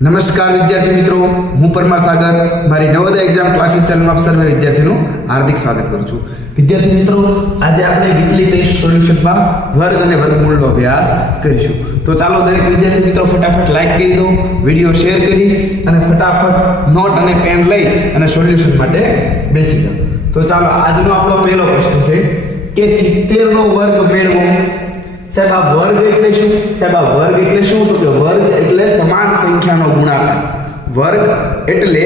નમસ્કાર વિદ્યાર્થી મિત્રો, હું પરમાર સાગર. મારી નવોદય એક્ઝામ ક્લાસીસ ચેનલમાં આપ સર્વે વિદ્યાર્થીનું હાર્દિક સ્વાગત કરું છું. વિદ્યાર્થી મિત્રો, આજે આપણે વીકલી ટેસ્ટ સોલ્યુશનમાં વર્ગ અને વર્ગમૂળનો અભ્યાસ કરીશું. તો ચાલો દરેક વિદ્યાર્થી મિત્રો ફટાફટ લાઈક કરી દો વીડિયો શેર કરી અને ફટાફટ નોટ અને પેન લઈ અને સોલ્યુશન માટે બેસી જાઓ. તો ચાલો, આજનો આપણો પહેલો પ્રશ્ન છે કે સિત્તેરનો વર્ગ મેળવો સાહેબ, આ વર્ગ એટલે શું? સાહેબ, આ વર્ગ એટલે શું? તો કે વર્ગ એટલે સમાન સંખ્યાનો ગુણાકાર. વર્ગ એટલે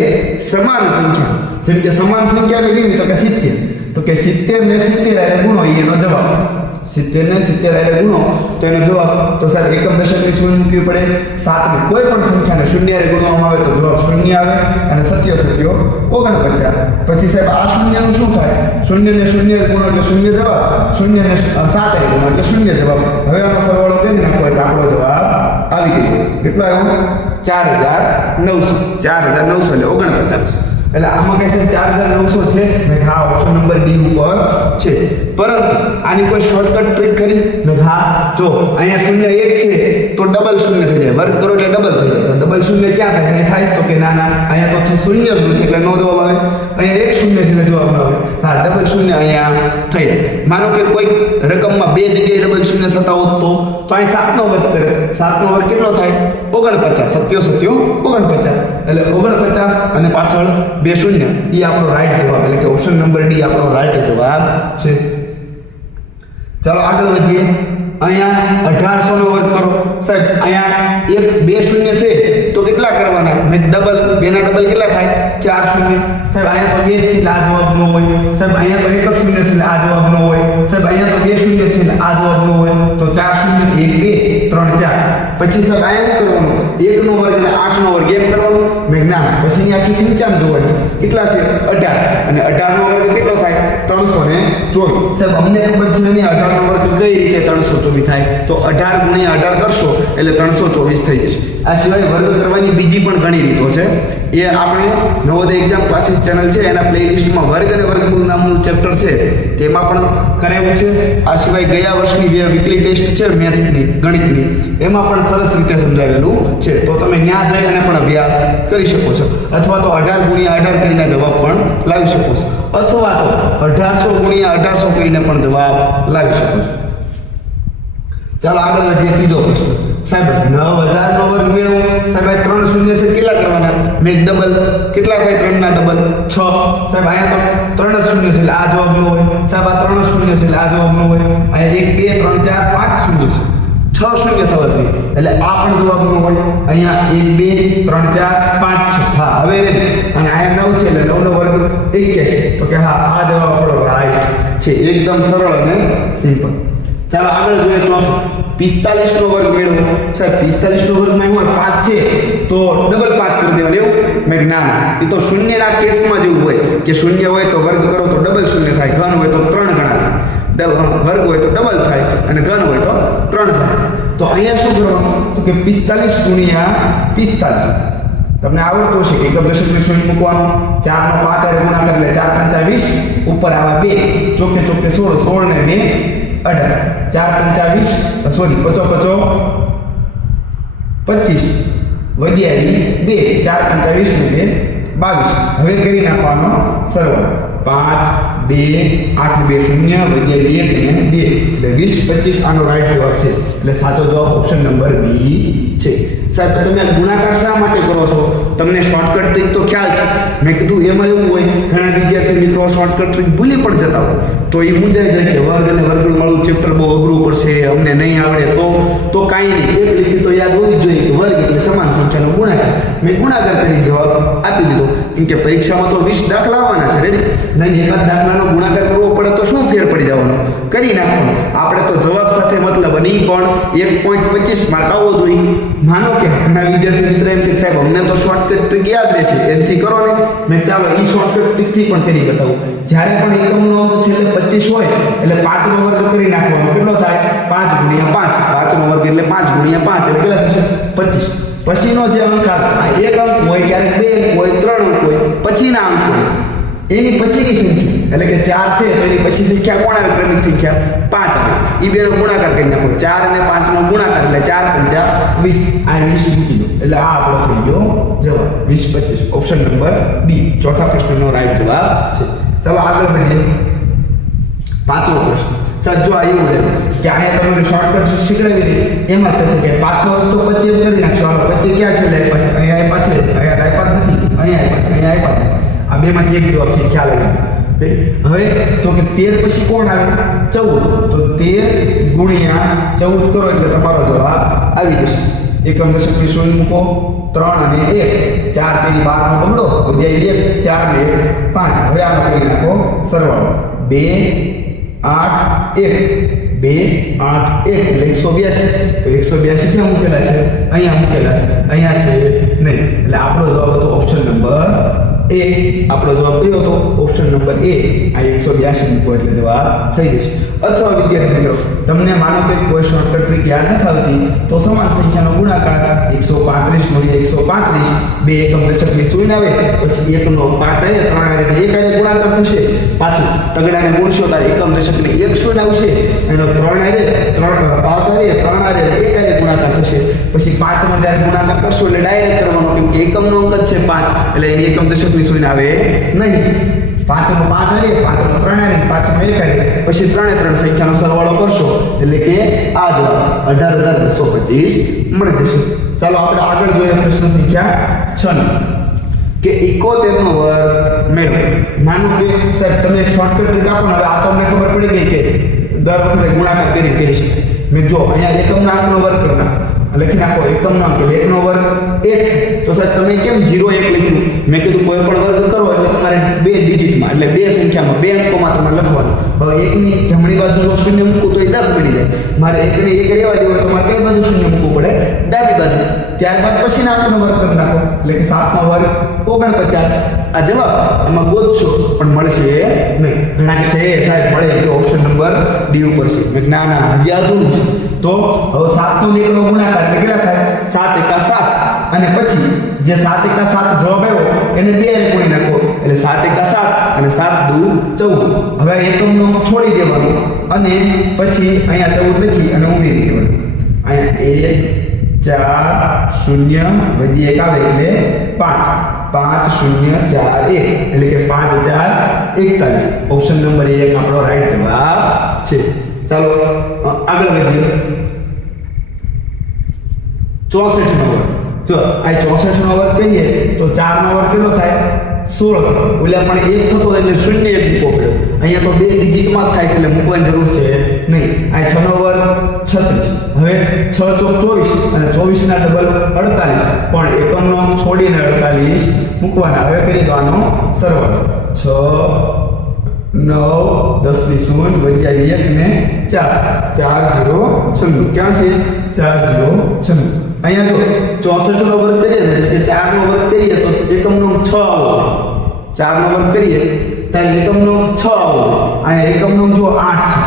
સમાન સંખ્યા. જેમ કે સમાન સંખ્યાને કેવી તો કે સિત્તેર. તો કે સિત્તેર ને સિત્તેર એટલે ગુણો એનો જવાબ. સિત્તેર ને સિત્તેર એટલે ગુણો તો એનો જવાબ તો સર એકમ દશકની શૂન્ય મૂકવી પડે સાત કોઈ પણ સંખ્યાને શૂન્ય ગુણવામાં આવે તો જવાબ શૂન્ય આવે અને સત્ય સત્યો ઓગણપચાસ પછી સાહેબ આ શૂન્યનું શું થાય શૂન્ય ને શૂન્ય ગુણો એટલે શૂન્ય જવાબ શૂન્ય ને અ, સાત ગુણો એટલે શૂન્ય જવાબ હવે આનો સરવાળો કરી નાખો એટલે આપણો જવાબ આવી ગયો કેટલો આવ્યો ચાર હજાર નવસો ચાર હજાર નવસો એટલે ઓગણપચાસ એટલે આમાં કહે છે? ચાર હજાર નવસો છે. મેં હા ઓપ્શન નંબર ડી ઉપર છે. પરંતુ આની કોઈ શોર્ટકટ ટ્રીક કરી? મેં હા, જો, અહીંયા શૂન્ય એક છે, તો ડબલ શૂન્ય થઈ જાય. વર્ગ કરો એટલે ડબલ થઈ જાય. તો ડબલ શૂન્ય ક્યાં થાય? અહીંયા થાય તો કે ના ના, અહીંયા તો શૂન્ય શું છે એટલે નો જવાબ આવે. અહીંયા એક શૂન્ય છે એટલે જવાબ આવે. હા ડબલ શૂન્ય અહીંયા થઈ જાય. માનો કે કોઈ રકમમાં બે જગ્યાએ ડબલ શૂન્ય થતા હોત તો? તો અહીં સાતનો વર્ગ કરે. સાતનો વર્ગ કેટલો થાય? ઓગણપચાસ. સત્યો સત્યો? ઓગણપચાસ. એટલે ઓગણપચાસ અને પાછળ બે શૂન્ય. એ આપણો રાઈટ જવાબ. એટલે કે ઓપ્શન નંબર ડી આપણો રાઈટ જવાબ છે. ચાલો આગળ વધીએ. અહીંયા અઢારસો નો વર્ગ કરો. સાહેબ, અહીંયા એક બે શૂન્ય છે. કેટલા કરવાના? મેં ડબલ બેના ડબલ કેટલા થાય? ચાર શૂન્ય. સાહેબ, અહીંયા તો બે છે, આ જવાબ નો હોય. સાહેબ, અહીંયા તો એક શૂન્ય છે, આ જવાબ નો હોય. સાહેબ, અહીંયા તો બે શૂન્ય છે, આ જવાબ નો હોય. તો ચાર શૂન્ય, એક, બે, ત્રણ, ચાર. પછી સાહેબ અહીંયા શું કરવાનું. એક નો વર્ગ અને આઠ નો વર્ગ. એમ કરવાનું? મેં જ્ઞાન પછી અહીંયા આખી સંખ્યા જોવાની. કેટલા છે? અઢાર. અને અઢાર નો વર્ગ કેટલો થાય? ત્રણસો ને ચોવીસ. સાહેબ, અમને ખબર છે નહીં અઢાર નંબર વર્ગ કઈ રીતે ત્રણસો ચોવીસ થાય? તો અઢાર ગુણ્યા અઢાર કરશો, એટલે ત્રણસો ચોવીસ થઈ જશે. આ સિવાય વર્ગ કરવાની બીજી પણ ઘણી રીતો છે. એ આપણે નવોદય એક્ઝામ ક્લાસીસ ચેનલ છે, એના પ્લેલિસ્ટમાં વર્ગ અને વર્ગમૂળ નામનું ચેપ્ટર છે, તેમાં પણ કરાવ્યું છે. આ સિવાય ગયા વર્ષની વીકલી ટેસ્ટ છે, મેથ્સની, ગણિતની, એમાં પણ સરસ રીતે સમજાવેલું છે. તો તમે ત્યાં જઈ અને પણ અભ્યાસ કરી શકો છો. અથવા તો અઢાર ગુણ્યા અઢાર કરીને જવાબ પણ લાવી શકો છો. અથવા તો અઢારસો ગુણ્યા અઢારસો કરીને પણ જવાબ લાવી શકો છો. ચાલો આગળ વધીએ, ત્રીજો પ્રશ્ન. સાહેબ, નવ હજાર નો વર્ગ મેળવો. સાહેબ, આ ત્રણ શૂન્ય છે, કેટલા કરવાના? મેં ડબલ કેટલા થાય? ત્રણના ડબલ છ. સાહેબ, અહીંયા તો ત્રણ શૂન્ય છે, એટલે આ જવાબ ન હોય. સાહેબ, આ ત્રણ શૂન્ય છે, એટલે આ જવાબ ન હોય. અહીંયા એક, બે, ત્રણ, ચાર, પાંચ શૂન્ય છે. છ શૂન્ય થવા જોઈએ એટલે આ પણ જવાબ નો હોય, અહીંયા એક, બે, ત્રણ, ચાર, પાંચ, છ. હા, હવે અને આ નવ છે, એટલે નવ નો વર્ગ એક્યાસી. તો કે હા, આ જવાબ આપણો રાઈટ છે. એકદમ સરળ અને સિમ્પલ ચાલો આગળ જોઈએ તો પિસ્તાલીસ નો વર્ગ મેળવો. સાહેબ પિસ્તાલીસ નો વર્ગમાં માં પાંચ છે, તો ડબલ પાંચ કરી દેવાનું. એવું? મેં ના એ તો શૂન્યના કેસમાં જેવું હોય. કે શૂન્ય હોય તો વર્ગ કરો તો ડબલ શૂન્ય થાય. ઘન હોય તો ત્રણ ગણા થાય. વર્ગ હોય તો ડબલ થાય. અને ઘન હોય તો ત્રણ. તો અહીંયા શું કરવાનું તો કે પિસ્તાલીસ ગુણ્યા પિસ્તાલીસ. તમને આવડતું કે એકમ દશક શૂન્ય મૂકવાનું ચાર નો પાંચ હારે ગુણાકાર એટલે ચાર પંચા વીસ. ઉપર આવા બે. ચોકે ચોકે સોળ સોળ ને બે, અઢાર. ચાર પંચા વીસ સોરી, પચો પચો, પચીસ. વધ્યા બે. ચાર પંચા વીસ ને બે, બાવીસ. હવે કરી નાખવાનો સરળ પાંચ બે, આઠ બે શૂન્ય વધ્યા બે એક બે. એટલે વીસ પચીસ આનો રાઈટ જવાબ છે. એટલે સાચો જવાબ ઓપ્શન નંબર બી છે. સાહેબ તમે ગુણાકાર શા માટે કરો છો? તમને શોર્ટકટ ટ્રીક તો ખ્યાલ છે. મેં કીધું, એમાં એવું હોય, ઘણા વિદ્યાર્થી મિત્રો શોર્ટકટ ટ્રીક ભૂલી પણ જતા હોય. તો એ મૂંઝાઈ જાય કે વર્ગ અને વર્ગનું મળું ચેપ્ટર બહુ અઘરું પડશે, અમને નહીં આવડે. તો તો કાંઈ નહીં. એક લીટી તો યાદ હોવી જોઈએ કે વર્ગ એટલે સમાન સંખ્યાનો ગુણાકાર. મેં ગુણાકાર કરી જવાબ આપી દીધો. કેમ કે પરીક્ષામાં તો વીસ દાખલા આવવાના છે રેડી નહીં, એકાદ દાખલાનો ગુણાકાર કરવો શું ફેર પડી જવાનો? કરી નાખવાનો. આપણે તો જવાબ સાથે મતલબ અને પણ એક પોઈન્ટ પચીસ માર્ક આવવો જોઈએ. માનો કે ઘણા વિદ્યાર્થી મિત્ર એમ કે સાહેબ, અમને તો શોર્ટકટ ટ્રીક યાદ રહે છે. એનથી કરો ને. મેં ચાલો એ શોર્ટકટ ટ્રીકથી પણ કરી બતાવું. જ્યારે પણ એકમનો છેલ્લે પચીસ હોય, એટલે પાંચનો વર્ગ કરી નાખવાનો. કેટલો થાય? પાંચ ગુણ્યા પાંચ. પાંચનો વર્ગ એટલે પાંચ ગુણ્યા પાંચ. એટલે કેટલા થશે? પચીસ. પછીનો જે અંક આવે એક અંક હોય, ક્યારેક બે અંક હોય, ત્રણ અંક હોય, પછીના અંક હોય. એની પછીની સંખ્યા. એટલે કે ચાર છે, તો એની પછી સંખ્યા કોણ આવે? ક્રમિક સંખ્યા પાંચ આવે. એ બેનો ગુણાકાર કરી નાખો. ચાર અને પાંચનો ગુણાકાર, એટલે ચાર પંચા વીસ. આ વીસ મૂકી એટલે આ આપણો થઈ ગયો જવાબ. વીસ પચીસ. ઓપ્શન નંબર બી ચોથા પ્રશ્નનો રાઈટ જવાબ છે. ચાલો આગળ વધીએ. પાંચમો પ્રશ્ન. સર જો આ એવું છે કે અહીંયા તમને શોર્ટકટ શીખડાવી એમાં થશે કે પાંચનો તો પછી એમ કરી નાખશો. પછી ક્યાં છે લાઈક પાસે અહીંયા આપ્યા છે અહીંયા આપ્યા જ નથી અહીંયા આપ્યા છે અહીંયા આપ્યા છે. આ બેમાંથી એક જવાબ છે, ખ્યાલ આવી. હવે તો કે તેર પછી કોણ આવે? ચૌદ. તો તેર ગુણ્યા ચૌદ કરો એટલે તમારો જવાબ આવી જશે. એકમ દશકની શૂન્ય મૂકો. ત્રણ અને એક. ચાર તેની બાર નો બગડો. વિદ્યાર્થી એક ચાર ને પાંચ. હવે આનો કરી નાખો સરવાળો. બે આઠ એક. બે આઠ એક. એટલે એકસો બ્યાસી. એકસો બ્યાસી ક્યાં મૂકેલા છે? અહીંયા મૂકેલા છે. અહીંયા છે નહીં. એટલે આપણો જવાબ હતો ઓપ્શન નંબર એ આપણો જવાબ કયો હતો. ઓપ્શન નંબર એ આ એકસો બ્યાસી મૂકો એટલે જવાબ થઈ જશે. અથવા વિદ્યાર્થી મિત્રો, તમને માનો કે કોઈ શોર્ટકટ ન થતી, તો સમાન સંખ્યાનો ગુણાકાર એકસો પાંત્રીસ ગુણ્યા એકસો પાંત્રીસ. બે એકમ દશકની સુઈ આવે, પછી એકનો પાંચ આવે ત્રણ આવે એટલે એક આવે ગુણાકાર થશે. પાછું તગડાને ગુણશો તારે એકમ દશકની એક શૂન્ય આવશે. એનો ત્રણ આવે ત્રણ પાંચ આવે ત્રણ આવે એક આવે ગુણાકાર થશે. પછી પાંચનો જ્યારે ગુણાકાર કરશો, એટલે ડાયરેક્ટ કરવાનો કેમ કે એકમનો અંક જ છે પાંચ, એટલે એની એકમ દશકની સુઈને આવે નહીં. પાંચનો પાંચ હરીએ પાંચનો ત્રણ આવે પાંચનો એક આવે પછી ત્રણે ત્રણ સંખ્યાનો સરવાળો કરશો, એટલે કે આ જવાબ અઢાર હજાર બસો પચીસ મળી જશે. ચાલો આપણે આગળ જોઈએ પ્રશ્ન સંખ્યા છ કે ઇકોતેરનો વર્ગ મેળવો. માનો કે, સાહેબ, તમે એક શોર્ટકટ ટ્રીક આપો ને હવે આ તો અમને ખબર પડી ગઈ કે દર વખતે ગુણાકાર કરી કરી છે મેં જો, અહીંયા એકમના આંકનો વર્ગ કરતા. લખી નાખો એકમનો અંક એટલે એકનો વર્ગ, એક. તો સાહેબ, તમે કેમ જીરો એક લખ્યું? મેં કીધું કોઈ પણ વર્ગ કરો, એટલે તમારે બે ડિજિટમાં એટલે બે સંખ્યામાં, બે અંકોમાં તમારે લખવાનું. હવે એકની જમણી બાજુ શૂન્ય મૂકું તો એ દસ બની જાય. મારે એકને એક રહેવા દેવો તો કઈ બાજુ શૂન્ય મૂકવું પડે? ડાબી બાજુ. ત્યારબાદ પછી આંકનો વર્ગ કરી નાખો. એટલે કે સાતનો વર્ગ, ઓગણપચાસ. આ જવાબ એમાં ગોતશો, પણ મળશે નહીં. ઘણા કે સાહેબ, મળે એટલે ઓપ્શન નંબર ડી ઉપર છે. ના ના, હજી અધૂરું છે. તો હવે સાતનો ને ગુણાકાર. કેટલા થાય, સાત એકા સાત. અને પછી જે સાત એકા સાત જવાબ આવ્યો, એને બે હારે ગુણી નાખો. એટલે સાત એકા સાત અને સાત દુ ચૌદ. હવે એકમનો છોડી દેવાનો. અને પછી અહીંયા ચૌદ લખી અને ઉમેરી દેવાનું. અહીંયા એક, ચાર, શૂન્ય વધી એક આવે એટલે પાંચ. પાંચ, શૂન્ય, ચાર, એક. એટલે કે પાંચ હજાર એકતાલીસ. ઓપ્શન નંબર એક આપણો રાઈટ જવાબ છે. ચાલો આગળ વધીએ. ચોસઠ નો વર્ગ. જો આ ચોસઠ નો વર્ગ કહીએ તો ચાર નો વર્ગ કેટલો થાય? સોળ ઓલા પણ એક થતો એટલે શૂન્ય એક મૂકો પડ્યો અહીંયા તો બે ડિજિટમાં જ થાય છે એટલે મૂકવાની જરૂર છે નહીં. આ છ નો વર્ગ છત્રીસ. હવે છ ચોક ચોવીસ અને ચોવીસ ના ડબલ અડતાલીસ. પણ એકમનો છોડીને અડતાલીસ મૂકવાના. હવે કરી દવાનો સરવાળો. છ નવ દસની શૂન્ય વધ્યા એક ને ચાર ચાર જીરો છન્નું ક્યાં છે ચાર જીરો છન્નું અહીંયા જો ચોસઠ નો વર્ગ કરીએ ને કે ચાર નો વર્ગ કરીએ તો એકમનો છ આવો ચાર નો વર્ગ કરીએ ત્યારે એકમનો છ આવો અહીંયા એકમનો જો આઠ છે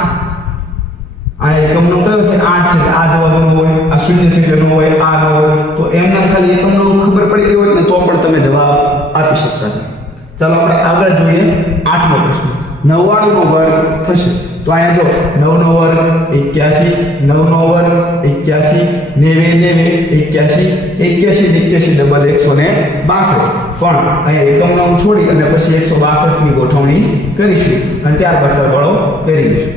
આ એકમનો કયો છે આઠ છે આ જવાબ નો હોય આ શૂન્ય છે નો હોય આ નો હોય તો એમના ખાલી એકમનો ખબર પડી ગઈ હોય ને, તો પણ તમે જવાબ આપી શકતા છો. ચાલો, આપણે આગળ જોઈએ આઠમો પ્રશ્ન. નવ્વાણું નો વર્ગ થશે. તો અહીંયા જો નવ નો વર્ગ એક્યાસી નવ નો વર્ગ એક્યાસી, નેવે નેવે, એક્યાસી એક્યાસી એક્યાસી ડબલ એકસો ને બાસઠ. પણ અહીંયા એકમનો અંક છોડી અને પછી એકસો બાસઠની ગોઠવણી કરીશું. અને ત્યારબાદ સરવાળો કરી દઈશું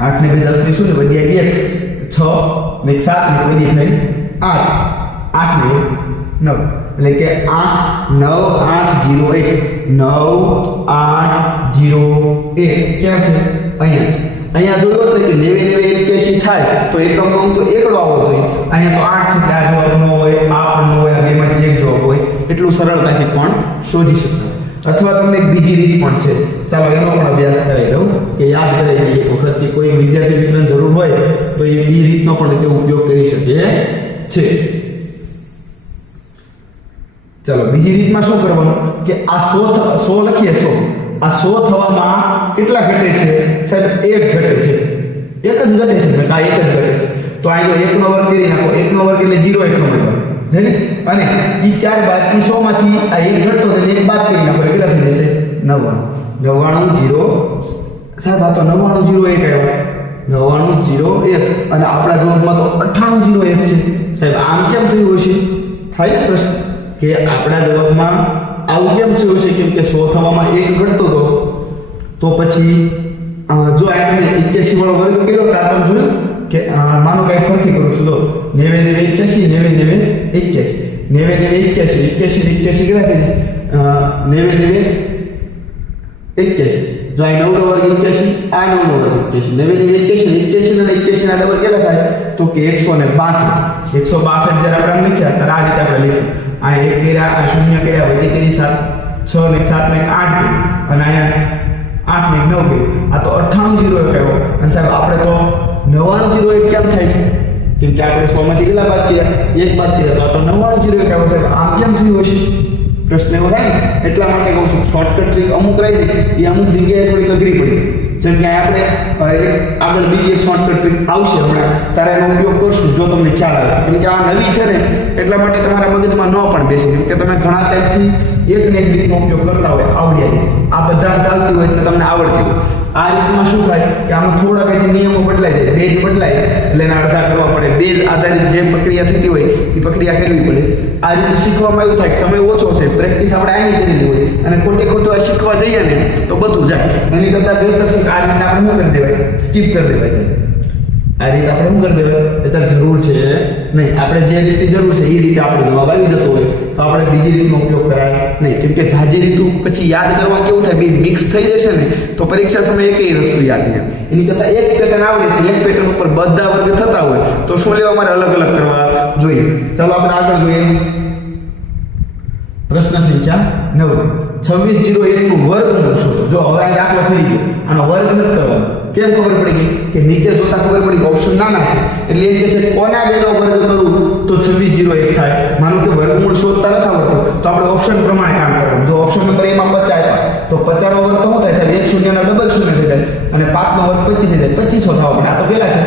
આઠ ને બે દસની શું ને વધી એક, છ ને સાત ને વધી થઈ આઠ. આઠ ને એક નવ. એટલે કે આઠ, નવ, આઠ, જીરો એક. નવ આઠ જીરો એક. ક્યાં છે? અહીંયા. અહીંયા જોયું હતું કે નેવે નેવે એક્યાસી થાય, તો એકમનો અંક એકડો આવવો જોઈએ. અહીંયા તો આઠ છે આ જવાબ ન હોય, આ પણ ન હોય, આ બેમાંથી એક જવાબ હોય. એટલું સરળતાથી પણ શોધી શકાય. અથવા તમને એક બીજી રીત પણ છે. ચાલો, એનો પણ અભ્યાસ કરાવી દઉં કે યાદ કરાવી દઈએ. એક વખત કોઈ વિદ્યાર્થી મિત્રને જરૂર હોય, તો એ એ રીતનો પણ રીતે ઉપયોગ કરી શકે છે. ચાલો, બીજી રીતમાં શું કરવાનું? કે આ સો સો લખીએ, સો. આ સો થવામાં કેટલા ઘટે છે? સાહેબ, એક ઘટે છે. એક જ ઘટે છે આ એક જ ઘટે છે. તો અહીં જો એકનો વર્ગ કરી નાખો. એકનો વર્ગ એટલે જીરો એક વર્ગ. રેડી અને એ ત્યારબાદ એ સો માંથી આ એક ઘટતો તો એક બાદ કરી નાખો. કેટલા થઈ જશે? નવ્વાણું. નવ્વાણું જીરો સાહેબ, આ તો નવ્વાણું જીરો એક આવ્યો. નવ્વાણું જીરો એક. અને આપણા જવાબમાં તો અઠ્ઠાણું જીરો એક છે. સાહેબ, આમ કેમ થયું હશે? થાય પ્રશ્ન. કે આપણા જવાબમાં આવું કેમ થયું છે? કેમ કે સો થવામાં એક ઘટતો હતો. તો પછી જો આ તમે એક્યાસી વાળો વર્ગ કર્યો તો આપણે જોયું કે માનો કે એક ફરતી કરું છું તો નેવે નેવે એક્યાસી નેવે નેવે એક્યાસી. નેવે નેવે એક્યાસી એક્યાસી એક્યાસી કેટલા અ, નેવે નેવે એક્યાસી. જો આ નવનો વર્ગ એક્યાસી આ નવનો વર્ગ એક્યાસી. નેવે નેવે એક્યાસી એક્યાસી અને એક્યાસી ના ડબલ કેટલા થાય? તો કે એકસો ને બાસઠ. એકસો બાસઠ જ્યારે આપણે લખ્યા ત્યારે આ રીતે આપણે લખ્યું. આ એક કર્યા આ શૂન્ય કર્યા વધી કરી સાત, છ ને સાત ને આઠ ગઈ અને અહીંયા આઠ ને નવ ગઈ આ તો અઠ્ઠાણું જીરો એક આવ્યો. અને સાહેબ, આપણે તો નવ્વાણું જીરો એક કેમ થાય છે? કેમ કે આપણે સો માંથી કેટલા બાદ કર્યા? એક બાદ કર્યા. તો આ તો નવ્વાણું જીરો એક આવ્યો. સાહેબ, આમ કેમ થયું હશે? પ્રશ્ન એવો થાય એટલા માટે કહું છું શોર્ટકટ ટ્રીક અમુક રહી એ અમુક જગ્યાએ થોડીક અઘરી પડી. જેમ કે આપણે આગળ બીજી એક શોર્ટકટ ટ્રીક આવશે હમણાં. ત્યારે એનો ઉપયોગ કરશું, જો તમને ખ્યાલ આવે. કેમ કે આ નવી છે ને, એટલા માટે તમારા મગજમાં ન પણ બેસે. કેમ કે તમે ઘણા ટાઈમથી એક ને એક રીતનો ઉપયોગ કરતા હોય આવડ્યા આ બધા ચાલતી હોય એટલે તમને આવડતી હોય. આ રીતમાં શું થાય કે આમાં થોડા બે નિયમો બદલાય જાય. બેઝ બદલાય, એટલે એના અડધા કરવા પડે. બેઝ આધારિત જે પ્રક્રિયા થતી હોય, એ પ્રક્રિયા કરવી પડે. આ રીતે શીખવામાં એવું થાય કે સમય ઓછો છે પ્રેક્ટિસ આપણે આની કરેલી હોય. અને ખોટે ખોટું આ શીખવા જઈએ ને, તો બધું જાય. એની કરતાં બેહતર છે આ રીતે આપણે શું કરી દેવાય? સ્કીપ કરી દેવાય. આ રીતે આપણે શું કરી દેવાય? અત્યારે જરૂર છે. નહીં, આપણે જે રીતે જરૂર છે એ રીતે આપણે જવાબ આવી જતો હોય. તો આપણે બીજી રીતનો ઉપયોગ કરાય. નહીં, કેમ કે જાજી રીતું પછી યાદ કરવા કેવું થાય? બે મિક્સ થઈ જશે ને, તો પરીક્ષા સમયે એકઈ વસ્તુ યાદ નહીં એની કરતાં એક પેટર્ન આવડે છે, એક પેટર્ન ઉપર બધા વર્ગ થતા હોય, તો શું લેવા મારે? અલગ અલગ કરવા. જોઈએ. ચાલો, આપણે આગળ જોઈએ. પ્રશ્ન સંખ્યા નવ. છવ્વીસ જીરો એકનું વર્ગ શોધો. જો હવે આ દાખલો થઈ ગયો. આનો વર્ગ નથી કરવાનો. કેમ ખબર પડી ગઈ? કે નીચે જોતા ખબર પડી કે ઓપ્શન નાના છે. એટલે એમ કે છે, કોના બેનો વર્ગ કરું, તો છવ્વીસ જીરો એક થાય. માનો કે વર્ગમૂળ શોધતા નથી આવડતું તો આપણે ઓપ્શન પ્રમાણે કામ કરવાનું. જો ઓપ્શન નંબર એમાં પચાસ તો પચાસ વર્ગ શું થાય સાહેબ? એક શૂન્યના ડબલ શૂન્ય થઈ જાય અને પાંચનો વર્ગ પચીસ એટલે પચીસો થવા પડે આ તો કેટલા છે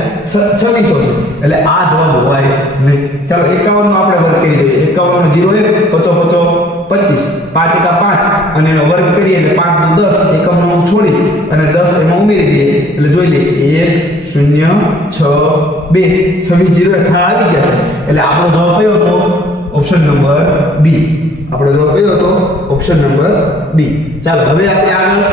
છવ્વીસો છે એટલે આ જવાબ હોય નહીં ચાલો એકાવનનો આપણે વર્ગ કરી દઈએ એકાવનનો જીરો એક પચો પચો પચીસ પાંચ એકા પાંચ અને એનો વર્ગ કરીએ એટલે પાંચનું દસ એકમનો છોડી અને દસ એમાં ઉમેરી દઈએ એટલે જોઈ લઈએ એક શૂન્ય છ બે છવ્વીસ જીરો એક આવી ગયા છે એટલે આપણો જવાબ કયો હતો ઓપ્શન નંબર બી આપણો જવાબ કયો હતો ઓપ્શન નંબર બી ચાલો, હવે આપણે આગળ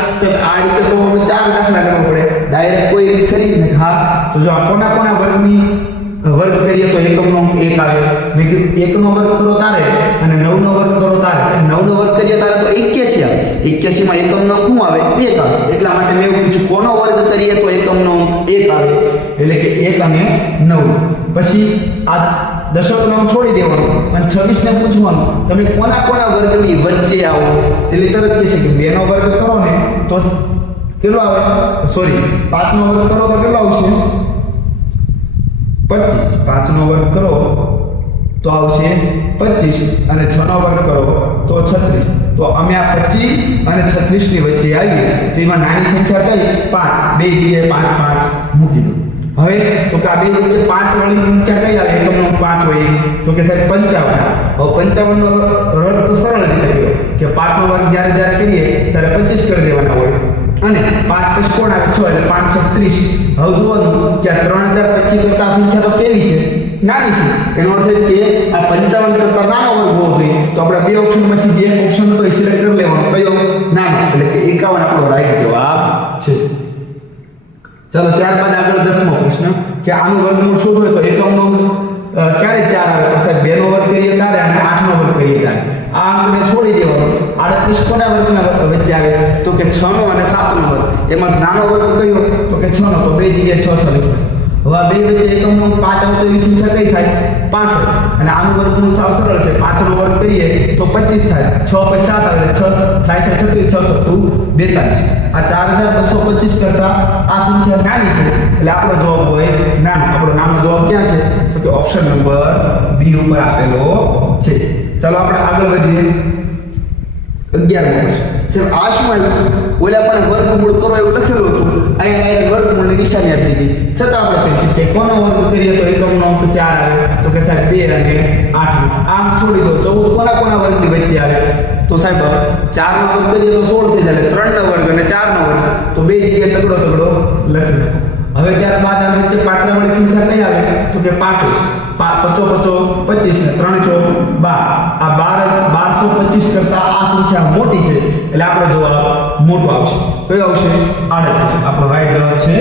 આ રીતે તો ચાર દાખલા કરવા પડે ડાયરેક્ટ કોઈ રીત કરી ને હા, તો જો આ કોના કોના વર્ગની વર્ગ કરીએ તો એકમનો એક આવે. મેં કીધું, એકનો વર્ગ કરો તારે અને નવનો વર્ગ કરો તારે. નવનો વર્ગ કરીએ તારે તો એક્યાસી આવે. એક્યાસીમાં એકમનો શું આવે? એક આવે. એટલા માટે મેં એવું પૂછ્યું કોનો વર્ગ કરીએ તો એકમનો એક આવે. એટલે કે એક અને નવ. પછી આ દશક નામ છોડી દેવાનું અને છવ્વીસને પૂછવાનું. તમે કોના કોના વર્ગની વચ્ચે આવો? એટલે તરત કહેશે કે બેનો વર્ગ કરો ને, તો કેટલો આવે? સોરી પાંચનો વર્ગ કરો તો કેટલો આવશે? પચીસ. પાંચનો વર્ગ કરો તો આવશે પચીસ. અને છનો વર્ગ કરો તો છત્રીસ. તો અમે આ પચીસ અને છત્રીસની વચ્ચે આવીએ, તો એમાં નાની સંખ્યા કઈ પાંચ. બે જગ્યાએ પાંચ પાંચ મૂકી દો. હવે તો કે આ બે વચ્ચે પાંચ વાળી સંખ્યા કઈ આવે? એકમનો પાંચ હોય. તો કે સાહેબ પંચાવન. હવે પંચાવનનો રદ તો સરળ રીતે કે પાંચનો વર્ગ જ્યારે જ્યારે કરીએ, ત્યારે પચીસ કરી દેવાના હોય. અને પાંચ કોણ આવે છ એટલે પાંચ છત્રીસ હવે જોવાનું કે આ ત્રણ હજાર પચીસ સંખ્યા તો કેવી છે? નાની છે. એનો અર્થ કે આ પંચાવન કરતા નાનો વર્ગ હોવો જોઈએ. તો આપણે બે ઓપ્શનમાંથી જે ઓપ્શન તો સિલેક્ટ કરી લેવાનો. કયો? નાનો. એટલે કે એકાવન આપણો રાઈટ જવાબ છે. ચાલો, ત્યારબાદ આગળ દસમો પ્રશ્ન. કે આનું વર્ગમૂળ હોય તો એકમનો ક્યારે ચાર આવે? તો સાહેબ, બેનો વર્ગ કરીએ ત્યારે અને આઠનો વર્ગ કરીએ ત્યારે. આ અંકને છોડી દેવાનો. આડત્રીસ કોના વર્ગના વચ્ચે આવે તો કે છ નો અને સાતનો વર્ગ. એમાં નાનો વર્ગ કયો? તો કે છ નો તો બે જગ્યાએ છ છ લખ્યો. હવે બે વચ્ચે એકમનો પાંચ આવતો એવી સંખ્યા કઈ થાય? પાસઠ. અને આનું વર્ગનું સાવ સરળ છે. પાંચનો વર્ગ કરીએ તો પચીસ થાય. છ પછી સાત આવે છ છે છત્રીસ. છ સત્તુ બેતાલીસ. આ ચાર હજાર બસો પચીસ કરતા આ સંખ્યા નાની છે. એટલે આપણો જવાબ હોય નાનો. આપણો નાનો જવાબ ક્યાં છે? તો કે ઓપ્શન નંબર બી ઉપર આપેલો છે. ચાલો આપણે આગળ વધીએ. અગિયાર પ્રશ્ન આ શું આવ્યું ઓલા પણ વર્ગમૂળ કરો એવું લખેલું હતું, અહીંયા ડાયરેક્ટ વર્ગમૂળની નિશાની આપી દીધી છતાં આપણે કહી શકીએ કોનો વર્ગ કરીએ તો એકમનો અંક ચાર આવે, તો કે સાહેબ બે અને આઠ. આમ છોડી દો, ચૌદ કોના કોના વર્ગની વચ્ચે આવે? તો સાહેબ, ચાર નો વર્ગ કરીએ તો સોળ થઈ જાય, એટલે ત્રણ નો વર્ગ અને ચાર નો વર્ગ. તો બે જગ્યાએ તગડો તગડો લખી નાખો. હવે ત્યારબાદ આપણે જે પાછળ વાળી સંખ્યા કઈ આવે, તો કે પાંત્રીસ. પચો પચો પચીસ ને ત્રણ ચો બાર. આ બાર બારસો પચીસ કરતા આ સંખ્યા મોટી છે, એટલે આપણો જવાબ મોટો આવશે. કયો આવશે? આડત્રીસ. આપણો રાઈટ જવાબ છે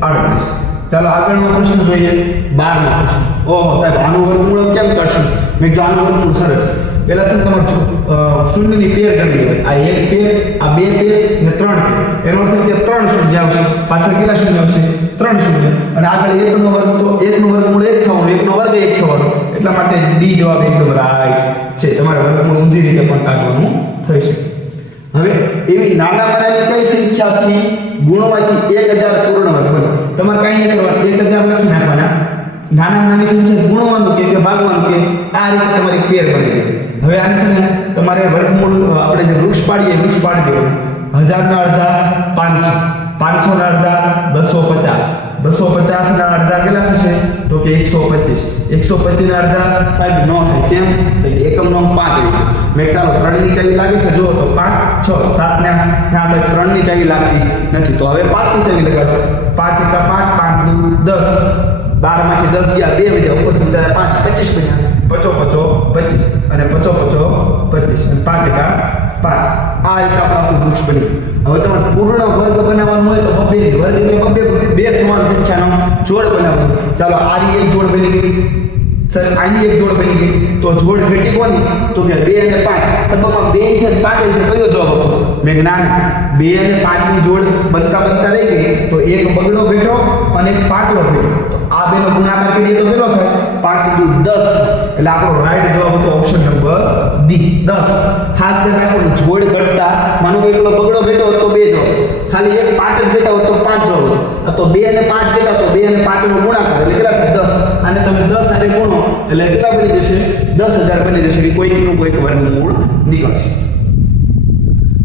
આડત્રીસ. ચાલો આગળનો પ્રશ્ન જોઈએ. બારમો પ્રશ્ન. ઓહો, સાહેબ, આનું વર્ગમૂળ કેમ કરશું? મેં કીધું આનું વર્ગમૂળ સરસ. પહેલા છે તમારે શૂન્યની પેર હોય આ એક પેર આ બે પેર ને ત્રણ પેર એનો અર્થ કે ત્રણ શૂન્ય આવશે. પાછળ કેટલા શૂન્ય આવશે? ત્રણ શૂન્ય. અને આગળ એકનો વર્ગ, તો એકનો વર્ગમૂળ એક થવાનું એકનો વર્ગ એક થવાનો. એટલા માટે ડી જવાબ એકદમ રાઈટ છે. તમારે વર્ગમૂળ ઊંધી રીતે પણ કાઢવાનું થઈ શકે. હવે એવી નાના પાયાની કઈ સંખ્યાથી ગુણવાથી એક હજાર પૂર્ણ વર્ગ બને? તમારે કઈ નહીં કરવાનું. એક હજાર લખી નાખવાના. નાના નાની સંખ્યા ગુણવાનું કે ભાગવાનું કે આ રીતે તમારી પેર બની ગઈ હવે આને તમે તમારે વર્ગમૂળ આપણે જે વૃક્ષ પાડીએ વૃક્ષ પાડી દેવું હજારના અડધા પાંચસો. પાંચસોના અડધા બસો પચાસ. બસો પચાસના અડધા કેટલા થશે? તો કે એકસો પચીસ. એકસો પચીસના અડધા સાહેબ ન થાય. કેમ? તો એકમ નો પાંચ આવી મેં ચાલો, ત્રણની ચાવી લાગે છે, જુઓ તો પાંચ, છ, સાતને ત્યાં સાહેબ, ત્રણની ચાવી લાગતી નથી. તો હવે પાંચની ચાવી લગાડશે પાંચ એકા પાંચ પાંચ દસ. બારમાંથી દસ ગયા, બે વધ્યા. ઉપર પાંચ, પચીસ બન્યા. પચો પચો પચીસ અને પચો પચો પચીસ પાંચ એકા પાંચ. આ રીતે આપણે આપણું વૃક્ષ બની. હવે તમારે પૂર્ણ વર્ગ બનાવવાનું હોય તો બબે વર્ગ એટલે બબે બે સમાન સંખ્યાનો જોડ બનાવવું ચાલો, આની એક જોડ બની ગઈ. સર, આની એક જોડ બની ગઈ. તો જોડ ઘટી કોની? તો કે બે અને પાંચ. તબક્કામાં બે છે પાંચ છે કયો જવાબ હતો મેં કીધું, ના ના. બે અને પાંચની જોડ બનતા બનતા રહી ગઈ. તો એક બગડો ભેટો અને પાંચડો ભેટો આ બેનો ગુણાકાર કરીએ તો કેટલો થાય? પાંચ દસ. એટલે આપણો રાઈટ જવાબ હતો ઓપ્શન નંબર ડી દસ. ખાસ કરીને રાખવાનું જોડ ઘટતા, માનો કે એકલો બગડો બેઠો હતો બે જવાબ. ખાલી એક પાંચ જ હોત તો પાંચ જવાબ તો બે અને પાંચ બેઠા તો બે અને પાંચ નો ગુણાકાર એટલે કેટલા થાય? દસ. અને તમે દસ સાથે ગુણો એટલે કેટલા બની જશે? દસ હજાર બની જશે. કોઈકનું કોઈક વર્ગમૂળ નીકળશે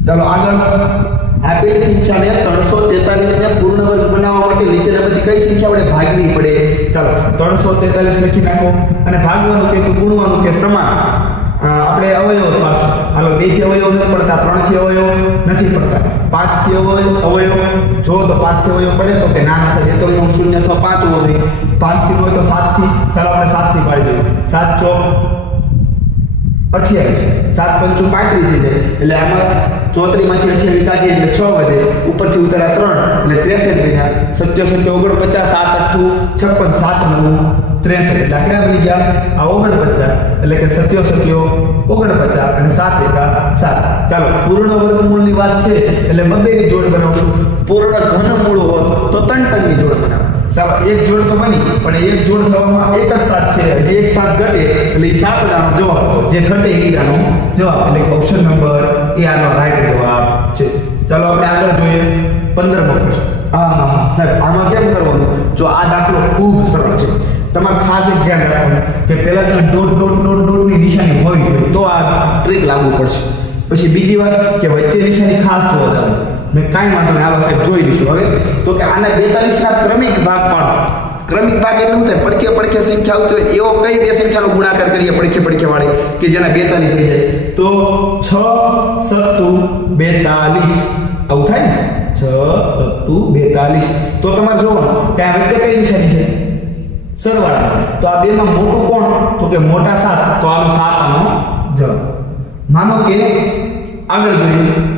ચાલો આગળ. આપેલી સંખ્યાને ત્રણસો તેતાલીસ ને પૂર્ણ વર્ગ બનાવવા માટે નીચેના બધી કઈ સંખ્યા વડે ભાગવી પડે? ચાલો, ત્રણસો તેતાલીસ લખી નાખો અને ભાગવાનું કે ગુણવાનું કે સમાન. આપણે અવયવ પાછું હાલો, બેથી અવયવ નથી પડતા, ત્રણથી અવયવ નથી પડતા. પાંચથી અવયવ અવયવ. જો તો પાંચથી અવયવ પડે, તો કે નાના સર એકમ નો શૂન્ય અથવા પાંચ હોવો જોઈએ પાંચથી હોય તો સાતથી, ચાલો આપણે સાતથી પાડી દઈએ. સાત છ અઠ્યાવીસ. સાત પંચું પાંત્રીસ જાય એટલે આમાં ચોત્રીસમાંથી અઠ્યાવીસ કાઢીએ એટલે છ વધે. ઉપરથી ઉતાર્યા ત્રણ એટલે ત્રેસઠ ગયા સત્યો સત્યો ઓગણપચાસ, સાત અઠ્ઠું છપ્પન, સાત નવું. ત્રેસઠ એટલે કેટલા બની ગયા. આ ઓગણપચાસ એટલે કે સત્યો સત્યો ઓગણપચાસ અને સાત એકા સાત. ચાલો, પૂર્ણ વર્ગમૂળની વાત છે. એટલે બબેની જોડ બનાવશું પૂર્ણ ઘનમૂળ હોત તો ત્રણ ત્રણની જોડ બનાવો. ચાલો, એક જોડ તો બની, પણ એક જોડ થવામાં એક જ સાત છે. જે એક સાત ઘટે, એટલે એ સાત આનો જવાબ. જે ઘટે એ આનો જવાબ. એટલે ઓપ્શન નંબર એ આનો રાઈટ જવાબ છે. ચાલો, આપણે આગળ જોઈએ. પંદરમો પ્રશ્ન. હા હા સાહેબ, આમાં કેમ કરવાનું? જો આ દાખલો ખૂબ સરળ છે. તમારે ખાસ એક ધ્યાન રાખવાનું કે પહેલા તમે ડોટ ડોટ ડોટ ડોટની નિશાની જોઈએ તો આ ટ્રીક લાગુ પડશે. પછી બીજી વાત કે વચ્ચે નિશાની ખાસ જોવા જવાનું. મેં કાંઈ વાંધો નહીં. આવા સાહેબ, જોઈ લઈશું. હવે તો કે આના બેતાલીસ ના ક્રમિક ભાગ પણ. ક્રમિક ભાગ એટલે શું થાય? પડખે પડખે સંખ્યા આવતી હોય, એવો કઈ બે સંખ્યાનો ગુણાકાર કરીએ પડખે પડખે વાળી, કે જેના બેતાલીસ થઈ જાય. તો છ, સત્તુ, બેતાલીસ. આવું થાય ને? છ, સત્તુ, બેતાલીસ. તો તમારે જોવાનું કે આ વચ્ચે કઈ નિશાની છે? સરવાળા તો આ બેમાં મોટું કોણ? તો કે મોટા સાત. તો આનો સાત આનો જ માનો કે આગળ જોઈએ.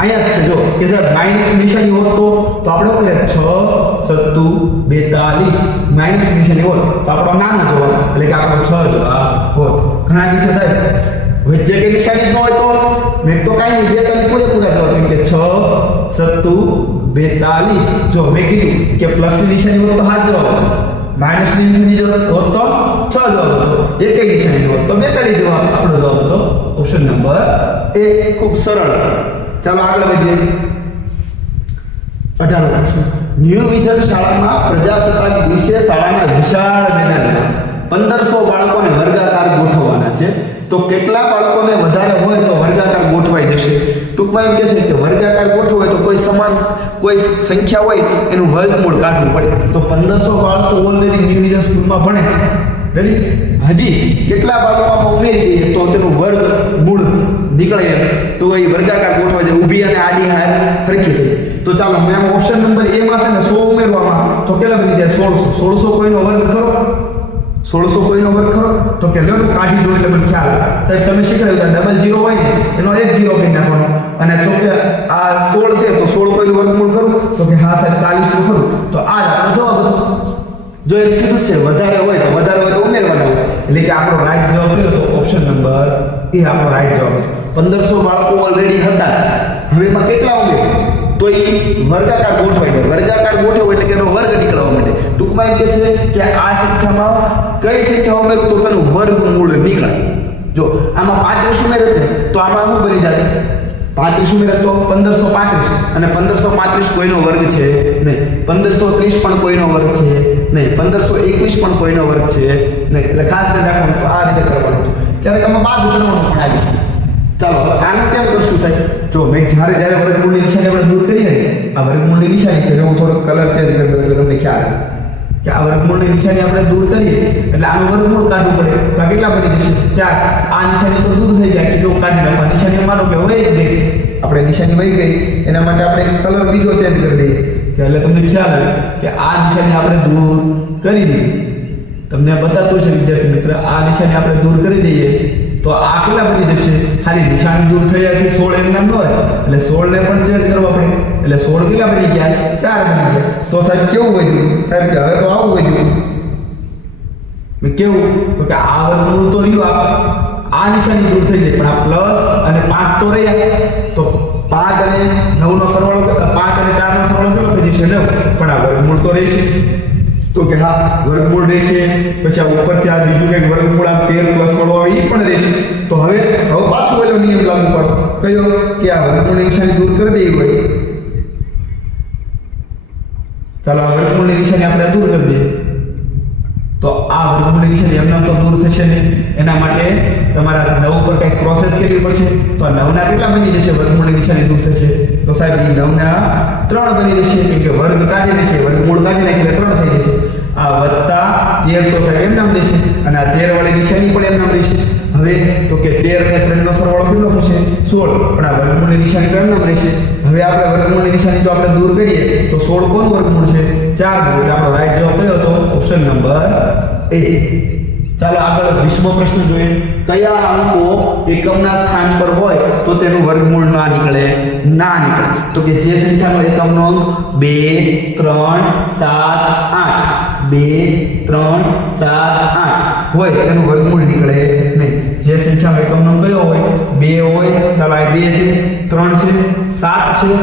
અહીંયા છે, જો કે સર માઇનસ નિશાની હોત તો તો આપણે શું કરીએ? છ, સત્તુ, બેતાલીસ. માઇનસ નિશાની હોત, તો આપણો નાનો જવાબ એટલે કે આપણો છ જવાબ હોત. ઘણા દિવસે સાહેબ, વચ્ચે કે નિશાની ન હોય તો? મેં તો કાંઈ નહીં બેતાલીસ પૂરેપૂરા જવાબ. કેમ કે છ, સત્તુ, બેતાલીસ. જો મેં કીધું કે પ્લસની નિશાની હોત તો હાથ જવાબ માઇનસની નિશાની હોત તો છ જવાબ હતો એક નિશાની હોત? તો બેતાલીસ જવાબ આપણો જવાબ હતો ઓપ્શન નંબર એ ખૂબ સરળ. ચાલો આગળ વધીએ. અઢાર ન્યૂ વિઝન શાળામાં પ્રજાસત્તાક દિવસે શાળાના વિશાળ મેદાનમાં પંદરસો બાળકોને વર્ગાકાર ગોઠવવાના છે. તો કેટલા બાળકોને વધારે હોય તો વર્ગાકાર ગોઠવાઈ જશે? ટૂંકમાં એમ કહે છે કે વર્ગાકાર ગોઠવો તો કોઈ સમાન, કોઈ સંખ્યા હોય એનું વર્ગમૂળ કાઢવું પડે. તો પંદરસો બાળકો ઓલરેડી ન્યૂ વિઝન સ્કૂલમાં ભણે છે. રેડી હજી કેટલા ભાગોમાં ઉમેરી દઈએ તો તેનું વર્ગ મૂળ નીકળે. તો એ વર્ગાકાર ગોઠવા છે, ઊભી અને આડી હાર હરખી થઈ. તો ચાલો, મેં ઓપ્શન નંબર એ માં છે ને સો ઉમેરવામાં. તો કેટલા બની જાય સોળસો. સોળસો કોઈનો વર્ગ ખરો? સોળસો કોઈનો વર્ગ ખરો? તો કે લો, કાઢી દો એટલે મને ખ્યાલ સાહેબ, તમે શીખવાડ્યું ડબલ જીરો હોય ને, એનો એક જીરો કરી નાખવાનો. અને જો કે આ સોળ છે, તો સોળ કોઈનું વર્ગમૂળ કરું તો કે હા સાહેબ ચાલીસનું કરું તો આ આપણો જવાબ હતો જો એ કીધું છે, વધારે હોય તો વધારે હોય તો ઉમેરવાના હોય. એટલે કે આપણો રાઈટ જવાબ કયો તો ઓપ્શન નંબર એ આપણો રાઈટ જવાબ પંદરસો બાળકો ઓલરેડી હતા. હવે એમાં કેટલા ઉમેર તો એ વર્ગાકાર ગોઠવાય છે વર્ગાકાર ગોઠવો એટલે કે એનો વર્ગ નીકળવા માટે ટૂંકમાં એમ કે છે કે આ સંખ્યામાં કઈ સંખ્યા ઉમેરું તો તેનું વર્ગમૂળ નીકળે. જો, આમાં પાંત્રીસ ઉમેરે ને તો આમાં શું બની જાય? પાંત્રીસ ઉમેર તો પંદરસો પાંત્રીસ. અને પંદરસો પાંત્રીસ કોઈનો વર્ગ છે? નહીં. પંદરસો ત્રીસ પણ કોઈનો વર્ગ છે? નહીં. પંદરસો એકવીસ પણ કોઈનો વર્ગ છે? નહીં. એટલે ખાસ ધ્યાન આ રીતે કરવાનું. ક્યારેક આમાં બાદ કરવાનું પણ આવી છે ચાલો હવે આનું કેમ કરશું સાહેબ? જો મેં જ્યારે જ્યારે વર્ગમૂળની નિશાની આપણે દૂર કરીએ ને આ વર્ગમૂળની નિશાની છે હું થોડો કલર ચેન્જ કરી દઉં એટલે તમને ખ્યાલ કે આ વર્ગમૂળની નિશાની આપણે દૂર કરીએ, એટલે આનું વર્ગમૂળ કાઢવું પડે. તો કેટલા બની જશે? ચાર. આ નિશાની તો દૂર થઈ જાય કે જો કાઢી નાખવા? નિશાની મારો કે હવે જ ગઈ આપણે નિશાની વહી ગઈ, એના માટે આપણે કલર બીજો ચેન્જ કરી દઈએ. એટલે તમને ખ્યાલ આવે કે આ નિશાની આપણે દૂર કરી દઈએ તમને બતાતું છે વિદ્યાર્થી મિત્ર, આ નિશાની આપણે દૂર કરી દઈએ. તો આ કેટલા બની જશે? ખાલી નિશાની દૂર થયાથી સોળ એમ નામ ન હોય. એટલે સોળ ને પણ ચેન્જ કરવા પડે એટલે સોળ કેટલા બની ગયા? ચાર બની ગયા. તો સાહેબ કેવું વધ્યું સાહેબ કે હવે તો આવું વધ્યું મેં કેવું? તો કે આ વર્ગમૂળ તો રહ્યું આ. આ નિશાની દૂર થઈ જાય. પણ આ પ્લસ અને પાંચ તો રહ્યા. તો પાંચ અને નવ નો સરવાળો પાંચ અને ચાર નો સરવાળો કેટલો થઈ જશે? નવ. પણ આ વર્ગમૂળ તો રહેશે. તો કે હા, વર્ગમૂળ રહેશે. પછી આ ઉપરથી આ બીજું કંઈક વર્ગમૂળ, આ તેર પ્લસ વાળો આવે એ પણ રહેશે. તો હવે હવે પાછું પેલો નિયમ લાગુ પડો. કયો? કે આ વર્ગમૂળની નિશાની દૂર કરી દેવી હોય. ચાલો, આ વર્ગમૂળની નિશાની આપણે દૂર કરી દઈએ. વર્ગમૂળની એમના તો દૂર થશે નહીં. એના માટે તમારા નવ પર કંઈક પ્રોસેસ કરવી પડશે. તો આ નવના કેટલા બની જશે? વર્ગમૂળની નિશાની દૂર થશે. તો સાહેબ એ નવના ત્રણ બની જશે. કે વર્ગ કાઢી નાખીએ. વર્ગમૂળ કાઢી નાખીએ એટલે ત્રણ થઈ જશે. આ વત્તા તેર તો સાહેબ એમ નામ રહેશે અને આ તેર વાળી નિશાની પણ એમ નામ રહેશે હવે તો કે તેર અને ત્રણ નો સરવાળો કેટલો થશે? સોળ. પણ આ વર્ગમૂળની નિશાની કેમ નામ રહેશે હવે આપણે વર્ગમૂળની નિશાની જો આપણે દૂર કરીએ, તો સોળ કોણ વર્ગમૂળ છે? ચાર એટલે આપણો રાઈટ જવાબ કયો હતો? ઓપ્શન નંબર એ ચાલો આગળ વીસમો પ્રશ્ન જોઈએ. કયા અંકો એકમના સ્થાન પર હોય તો તેનું વર્ગમૂળ ના નીકળે? ના નીકળે. તો કે જે સંખ્યાનો એકમનો અંક? બે, ત્રણ, સાત, આઠ. બે, ત્રણ, સાત, આઠ. હોય તેનું વર્ગમૂળ નીકળે નહીં. જે સંખ્યાનો એકમનો કયો હોય, બે હોય, ચાલો આ બે છે, ત્રણ છે, સાત છે,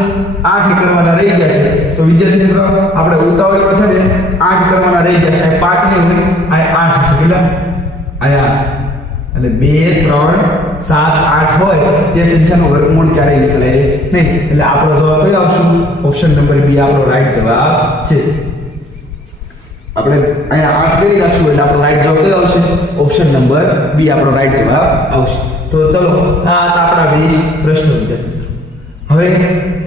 આઠ કરવાના રહી ગયા છે. તો વિદ્યાર્થી મિત્રો, આપણે ઉતાવળ છે ને, આઠ કરવાના રહી ગયા છે. આ પાંચ નહીં હોય, આ આઠ છે કેટલા આયા એટલે બે, ત્રણ, સાત, આઠ હોય, તે સંખ્યાનું વર્ગમૂળ ક્યારેય નીકળે નહીં. એટલે આપણો જવાબ કયો આવશું? ઓપ્શન નંબર બી આપણો રાઈટ જવાબ છે. આપણે અહીંયા આઠ કરી નાખશું એટલે આપણો રાઈટ જવાબ કયો આવશે? ઓપ્શન નંબર બી આપણો રાઈટ જવાબ આવશે. તો ચલો, આ આપણા વીસ પ્રશ્નો વિદ્યાર્થી. હવે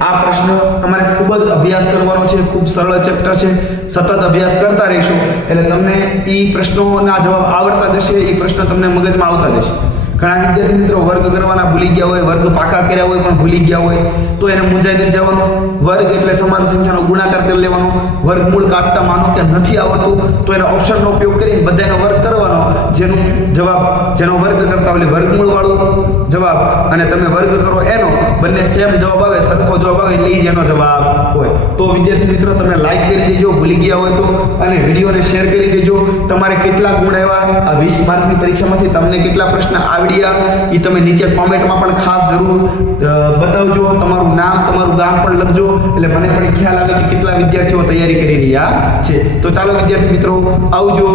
આ પ્રશ્ન તમારે ખૂબ જ અભ્યાસ કરવાનો છે, ખૂબ સરળ ચેપ્ટર છે. સતત અભ્યાસ કરતા રહીશું, એટલે તમને એ પ્રશ્નોના જવાબ આવડતા જશે એ પ્રશ્ન તમને મગજમાં આવતા જશે. ઘણા વિદ્યાર્થી મિત્રો વર્ગ કરવાના ભૂલી ગયા હોય, વર્ગ પાકા કર્યા હોય પણ ભૂલી ગયા હોય, તો એને મૂંઝાઈને જવાનું. વર્ગ એટલે સમાન સંખ્યાનો ગુણાકાર કરી લેવાનો. વર્ગમૂળ કાઢતા માનો કે નથી આવડતું તો એના ઓપ્શનનો ઉપયોગ કરીને બધાનો વર્ગ કરવાનો. જેનું જવાબ, જેનો વર્ગ કરતા હોય એટલે વર્ગમૂળ વાળું જવાબ. અને તમે વર્ગ કરો એનો, બંને સેમ જવાબ આવે, સરખો જવાબ આવે, એટલે એ જ એનો જવાબ. તો વિદ્યાર્થી મિત્રો, તમે લાઈક કરી દેજો, ભૂલી ગયા હોય તો. અને વિડીયોને શેર કરી દેજો. તમારે કેટલા ગુણ આવ્યા? આ વીસ માર્કની પરીક્ષામાંથી તમને કેટલા પ્રશ્ન આવડ્યા? એ તમે નીચે કોમેન્ટમાં પણ ખાસ જરૂર બતાવજો. તમારું નામ, તમારું ગામ પણ લખજો. એટલે મને પણ ખ્યાલ આવે કે કેટલા વિદ્યાર્થીઓ તૈયારી કરી રહ્યા છે. તો ચાલો વિદ્યાર્થી મિત્રો, આવજો.